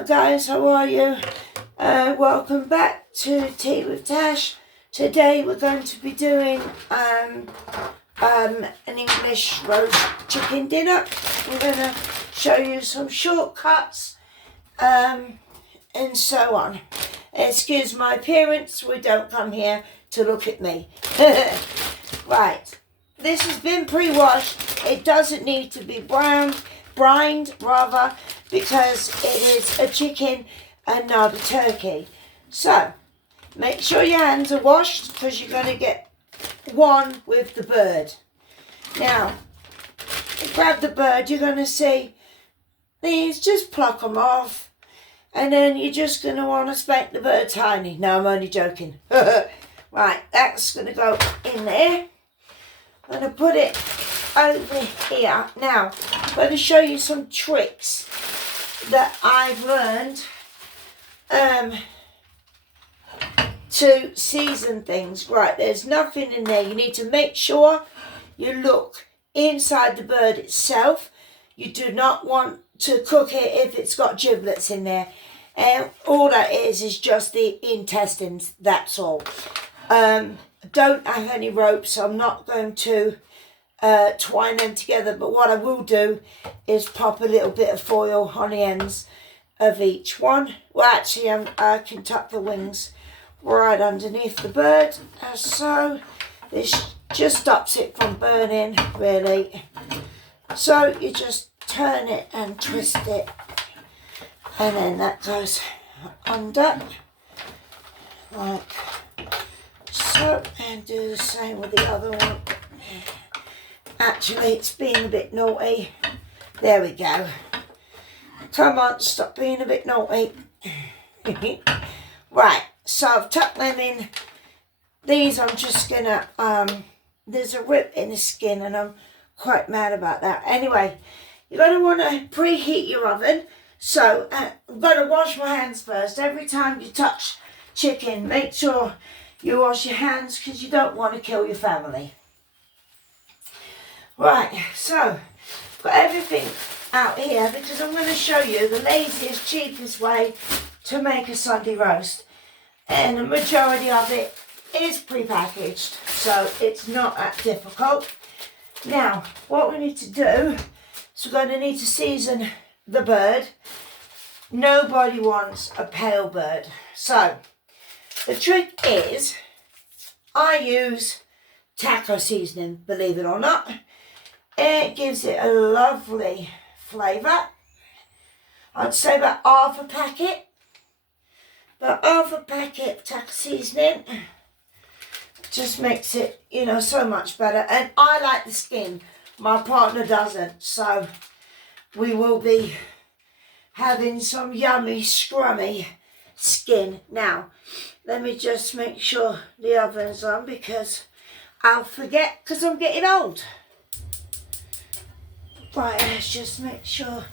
Hello guys, how are you? Welcome back to Tea with Tash. Today we're going to be doing an English roast chicken dinner. I'm going to show you some shortcuts and so on. Excuse my appearance, we don't come here to look at me. Right, this has been pre-washed. It doesn't need to be brined rather, because it is a chicken and not a turkey. So make sure your hands are washed, because you're going to get one with the bird. Now grab the bird, you're going to see these, just pluck them off, and then you're just going to want to spank the bird tiny. No, I'm only joking. Right, that's going to go in there. I'm going to put it over here. Now I'm going to show you some tricks that I've learned to season things. Right, there's nothing in there. You need to make sure you look inside the bird itself. You do not want to cook it if it's got giblets in there. And all that is just the intestines, that's all. Don't have any ropes, so I'm not going to twine them together, but what I will do is pop a little bit of foil on the ends of each one. Well, actually I can tuck the wings right underneath the bird, as so. This just stops it from burning, really. So you just turn it and twist it, and then that goes under like so, and do the same with the other one. Actually, it's being a bit naughty. There we go. Come on, stop being a bit naughty. Right, so I've tucked them in. These I'm just gonna, there's a rip in the skin and I'm quite mad about that. Anyway, you're gonna wanna preheat your oven. So I'm gonna wash my hands first. Every time you touch chicken, make sure you wash your hands, because you don't want to kill your family. Right, so got everything out here because I'm going to show you the laziest, cheapest way to make a Sunday roast. And the majority of it is pre-packaged, so it's not that difficult. Now, what we need to do is we're going to need to season the bird. Nobody wants a pale bird. So the trick is I use taco seasoning, believe it or not. It gives it a lovely flavour. I'd say about half a packet. But half a packet of taco seasoning just makes it, you know, so much better. And I like the skin. My partner doesn't. So we will be having some yummy, scrummy skin. Now, let me just make sure the oven's on, because I'll forget, because I'm getting old. Right, let's just make sure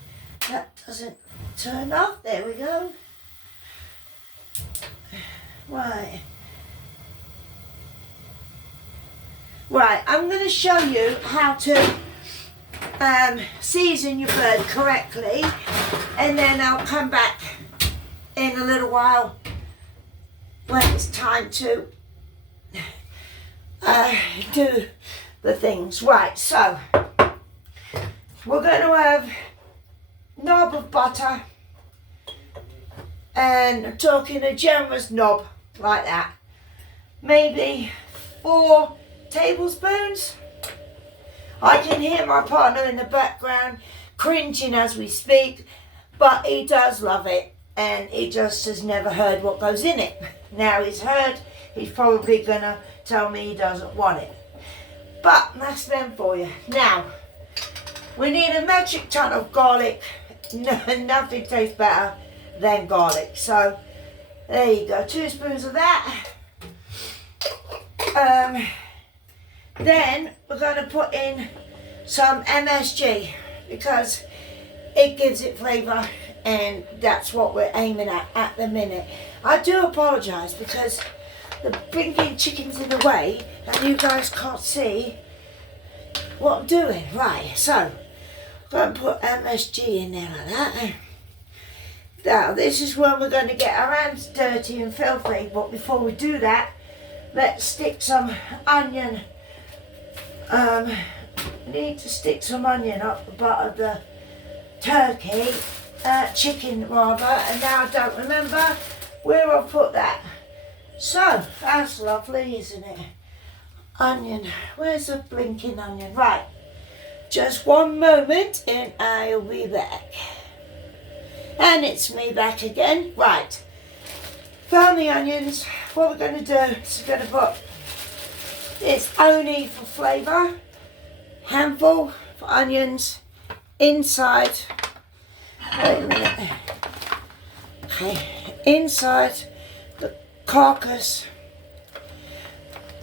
that doesn't turn off. There we go. Right. Right, I'm going to show you how to season your bird correctly, and then I'll come back in a little while when it's time to do the things. Right, so we're going to have a knob of butter, and I'm talking a generous knob like that, maybe 4 tablespoons. I can hear my partner in the background cringing as we speak, but he does love it, and he just has never heard what goes in it. Now he's heard, he's probably gonna tell me he doesn't want it. But that's them for you. Now, we need a metric ton of garlic. Nothing tastes better than garlic. So, there you go, 2 spoons of that. Then we're going to put in some MSG, because it gives it flavour, and that's what we're aiming at the minute. I do apologise, because the blinking chicken's in the way and you guys can't see what I'm doing. Right, so I'm going to put MSG in there like that. Now this is when we're going to get our hands dirty and filthy, but before we do that, let's stick some onion. We need to stick some onion up the butt of the turkey, chicken rather, and now I don't remember where I put that. So that's lovely, isn't it? Onion, where's the blinking onion? Right, just one moment and I'll be back. And it's me back again. Right, found the onions. What we're going to do is we're going to put, it's only for flavour, handful for onions inside, wait a minute, okay, inside the carcass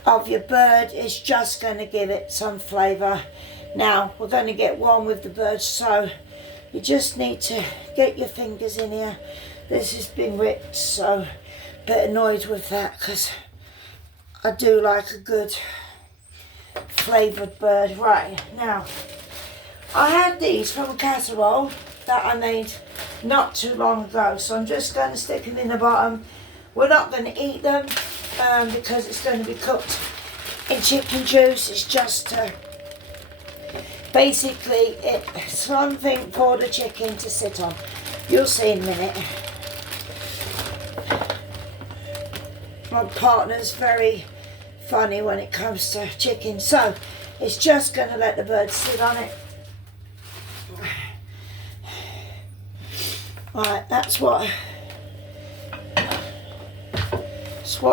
of your bird is just going to give it some flavour. Now we're going to get one with the bird, so you just need to get your fingers in here. This has been ripped, so a bit annoyed with that because I do like a good flavoured bird. Right, now I had these from a casserole that I made not too long ago, so I'm just going to stick them in the bottom. We're not going to eat them because it's going to be cooked in chicken juice. It's just basically it's something for the chicken to sit on. You'll see in a minute. My partner's very funny when it comes to chicken, so it's just going to let the bird sit on it. Right, that's what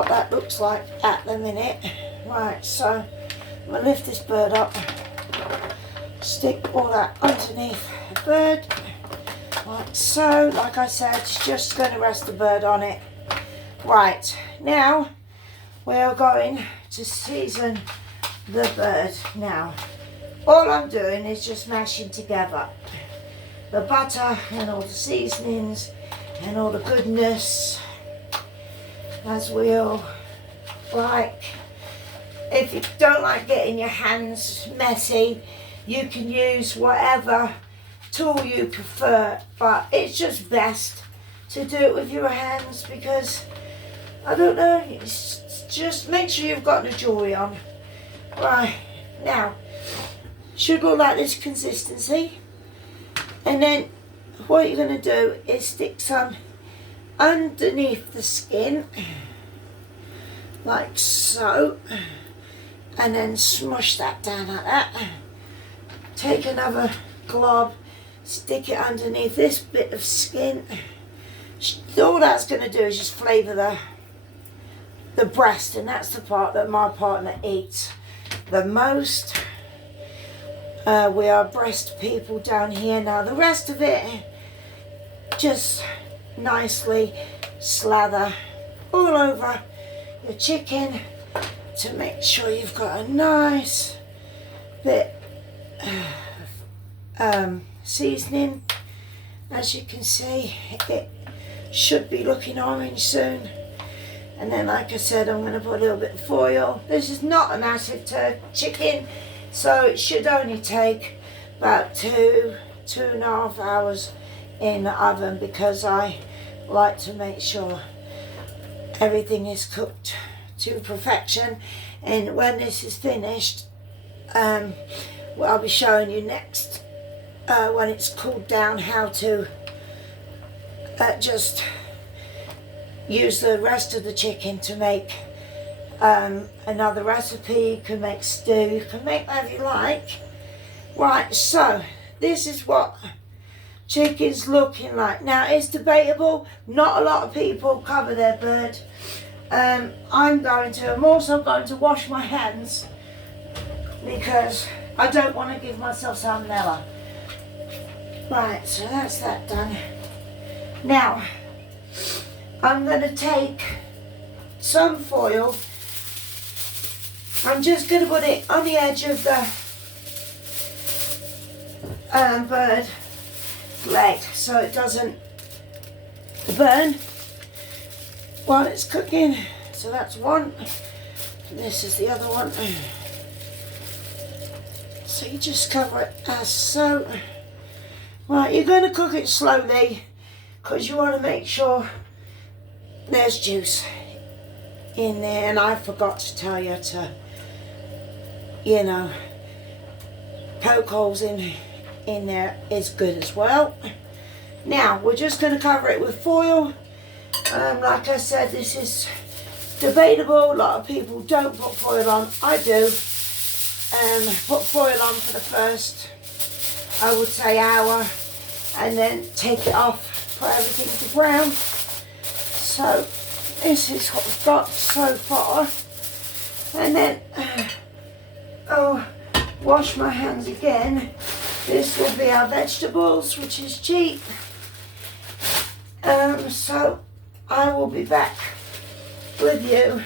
that looks like at the minute. Right, so I'm going to lift this bird up, stick all that underneath the bird, like so. Like I said, it's just going to rest the bird on it. Right, now we are going to season the bird. Now, all I'm doing is just mashing together the butter and all the seasonings and all the goodness, as we all like. If you don't like getting your hands messy, you can use whatever tool you prefer, but it's just best to do it with your hands because, I don't know, it's just make sure you've got the jewellery on. Right, now, should look like this consistency, and then what you're going to do is stick some underneath the skin, like so, and then smush that down like that. Take another glob, stick it underneath this bit of skin. All that's going to do is just flavour the breast, and that's the part that my partner eats the most. We are breast people down here. Now the rest of it, just nicely slather all over your chicken to make sure you've got a nice bit of seasoning. As you can see, it should be looking orange soon. And then, like I said, I'm going to put a little bit of foil. This is not a massive chicken, so it should only take about 2.5 hours in the oven, because I like to make sure everything is cooked to perfection. And when this is finished, well, I'll be showing you next, when it's cooled down, how to just use the rest of the chicken to make another recipe. You can make stew, you can make whatever you like. Right, so this is what chicken's looking like. Now it's debatable, not a lot of people cover their bird. I'm also going to wash my hands because I don't want to give myself salmonella. Right, so that's that done. Now I'm going to take some foil. I'm just going to put it on the edge of the bird leg so it doesn't burn while it's cooking. So that's one. This is the other one. So you just cover it as so. Right, you're going to cook it slowly because you want to make sure there's juice in there. And I forgot to tell you to, you know, poke holes in there is good as well. Now we're just going to cover it with foil. Like I said, this is debatable. A lot of people don't put foil on. I do. Put foil on for the first, I would say, hour, and then take it off, put everything to brown. So this is what we've got so far. And then I'll wash my hands again. This will be our vegetables, which is cheap. So I will be back with you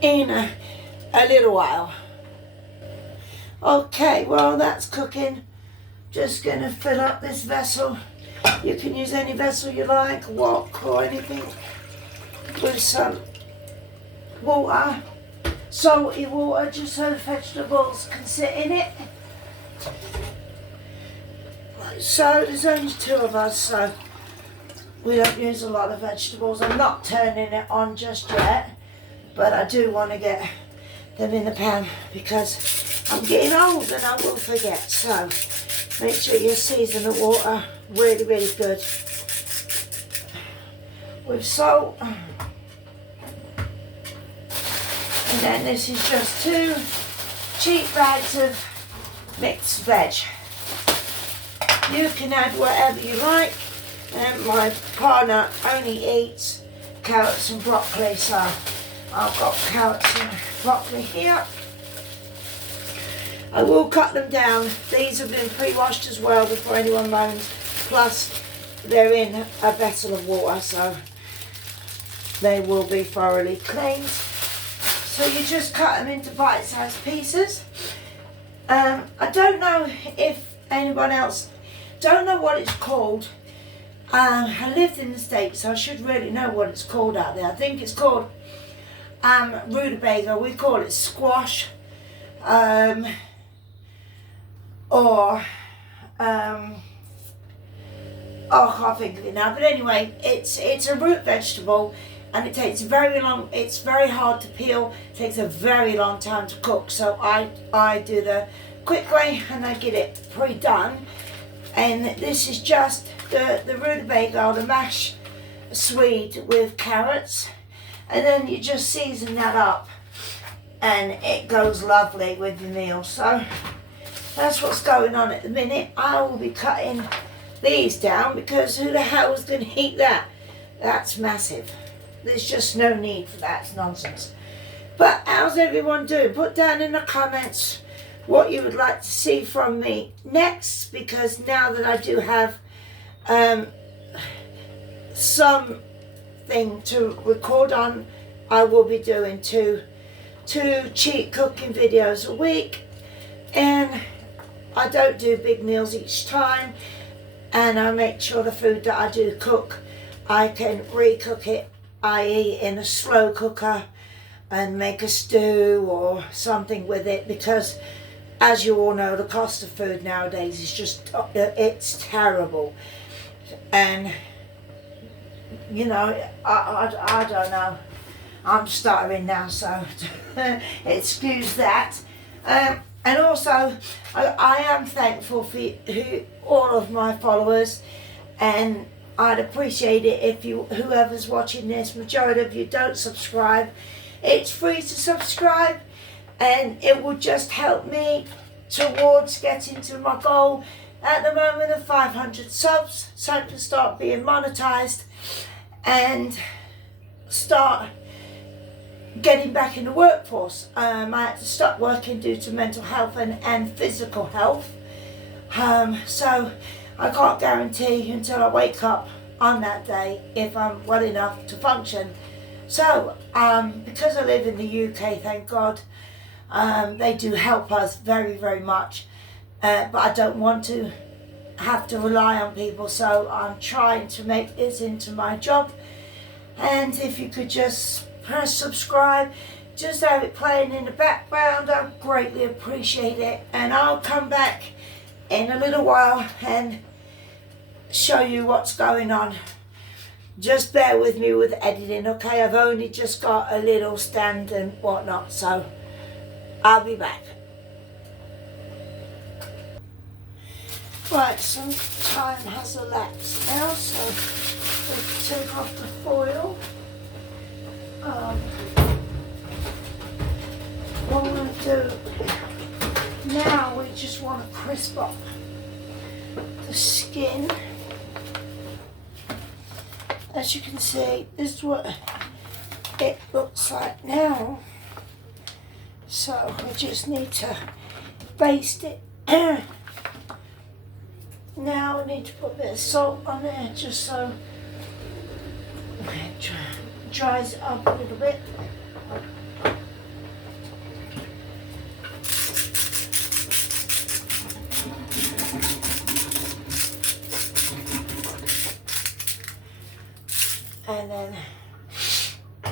in a little while. Okay, well that's cooking. Just gonna fill up this vessel. You can use any vessel you like, wok or anything, with some water, salty water, just so the vegetables can sit in it. So there's only 2 of us, so we don't use a lot of vegetables. I'm not turning it on just yet, but I do want to get them in the pan because I'm getting old and I will forget. So make sure you season the water really, really good with salt. And then this is just 2 cheap bags of mixed veg. You can add whatever you like. And my partner only eats carrots and broccoli, so I've got carrots and broccoli here. I will cut them down. These have been pre-washed as well before anyone moans. Plus they're in a vessel of water, so they will be thoroughly cleaned. So you just cut them into bite-sized pieces. I don't know if anyone else, don't know what it's called. I lived in the States, so I should really know what it's called out there. I think it's called rutabaga. We call it squash. I can't think of it now. But anyway, it's a root vegetable, and it takes very long. It's very hard to peel. It takes a very long time to cook. So I do the quick way, and I get it pre-done. And this is just the rutabaga, or the mashed swede with carrots, and then you just season that up and it goes lovely with your meal. So that's what's going on at the minute. I will be cutting these down because who the hell is going to eat that? That's massive. There's just no need for that. It's nonsense. But how's everyone doing? Put down in the comments what you would like to see from me next, because now that I do have something to record on, I will be doing two cheap cooking videos a week, and I don't do big meals each time, and I make sure the food that I do cook, I can recook it, i.e. in a slow cooker, and make a stew or something with it, because as you all know, the cost of food nowadays is just, it's terrible. And, you know, I don't know. I'm stuttering now, so excuse that. And also, I am thankful for all of my followers, and I'd appreciate it if whoever's watching this, majority of you don't subscribe. It's free to subscribe, and it will just help me towards getting to my goal at the moment of 500 subs, so I can start being monetized and start getting back in the workforce. I had to stop working due to mental health and physical health, so I can't guarantee until I wake up on that day if I'm well enough to function. So because I live in the UK, thank God, they do help us very, very much, but I don't want to have to rely on people, so I'm trying to make this into my job. And if you could just press subscribe, just have it playing in the background, I'd greatly appreciate it. And I'll come back in a little while and show you what's going on. Just bear with me with editing, okay? I've only just got a little stand and whatnot, so I'll be back. Right, some time has elapsed now, so we'll take off the foil. What we're going to do now, we just want to crisp up the skin. As you can see, this is what it looks like now. So we just need to baste it. Now we need to put a bit of salt on there just so it dries it up a little bit. And then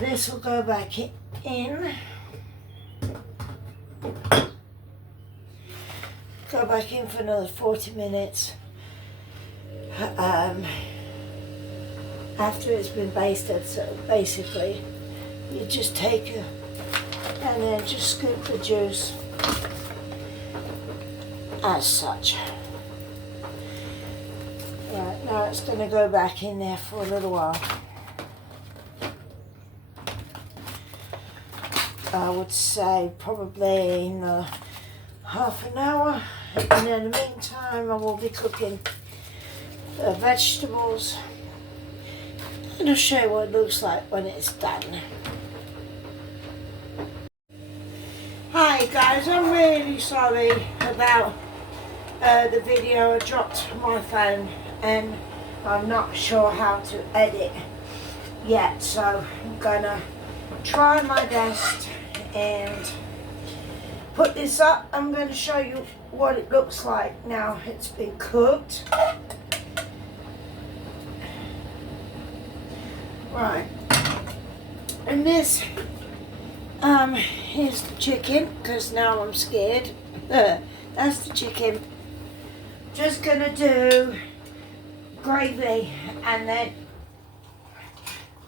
this will go back in. Go back in for another 40 minutes. After it's been basted, so basically you just take it and then just scoop the juice as such. Right, now it's going to go back in there for a little while. I would say probably in half an hour, and in the meantime I will be cooking the vegetables and I'll show you what it looks like when it's done. Hi guys, I'm really sorry about the video. I dropped my phone and I'm not sure how to edit yet, so I'm gonna try my best and put this up. I'm going to show you what it looks like now it's been cooked. Right, and this here's the chicken, because now I'm scared. That's the chicken. Just gonna do gravy and then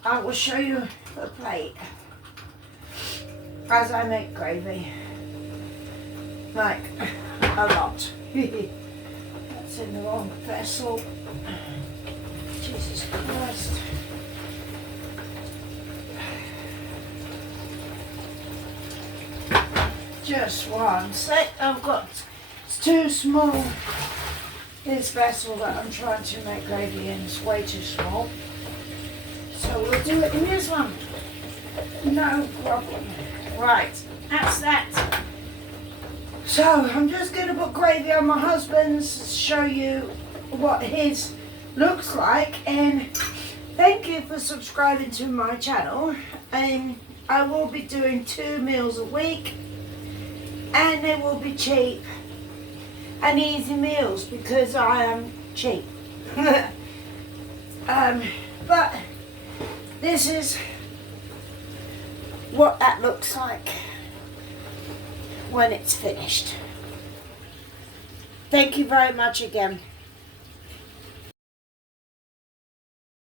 I will show you the plate as I make gravy. Like a lot. That's in the wrong vessel. Jesus Christ. Just one sec. I've got, it's too small. This vessel that I'm trying to make gravy in is way too small. So we'll do it in this one. No problem. Right, that's that. So I'm just going to put gravy on my husband's, show you what his looks like, and thank you for subscribing to my channel. And I will be doing 2 meals a week, and they will be cheap and easy meals because I am cheap. But this is what that looks like when it's finished. Thank you very much again.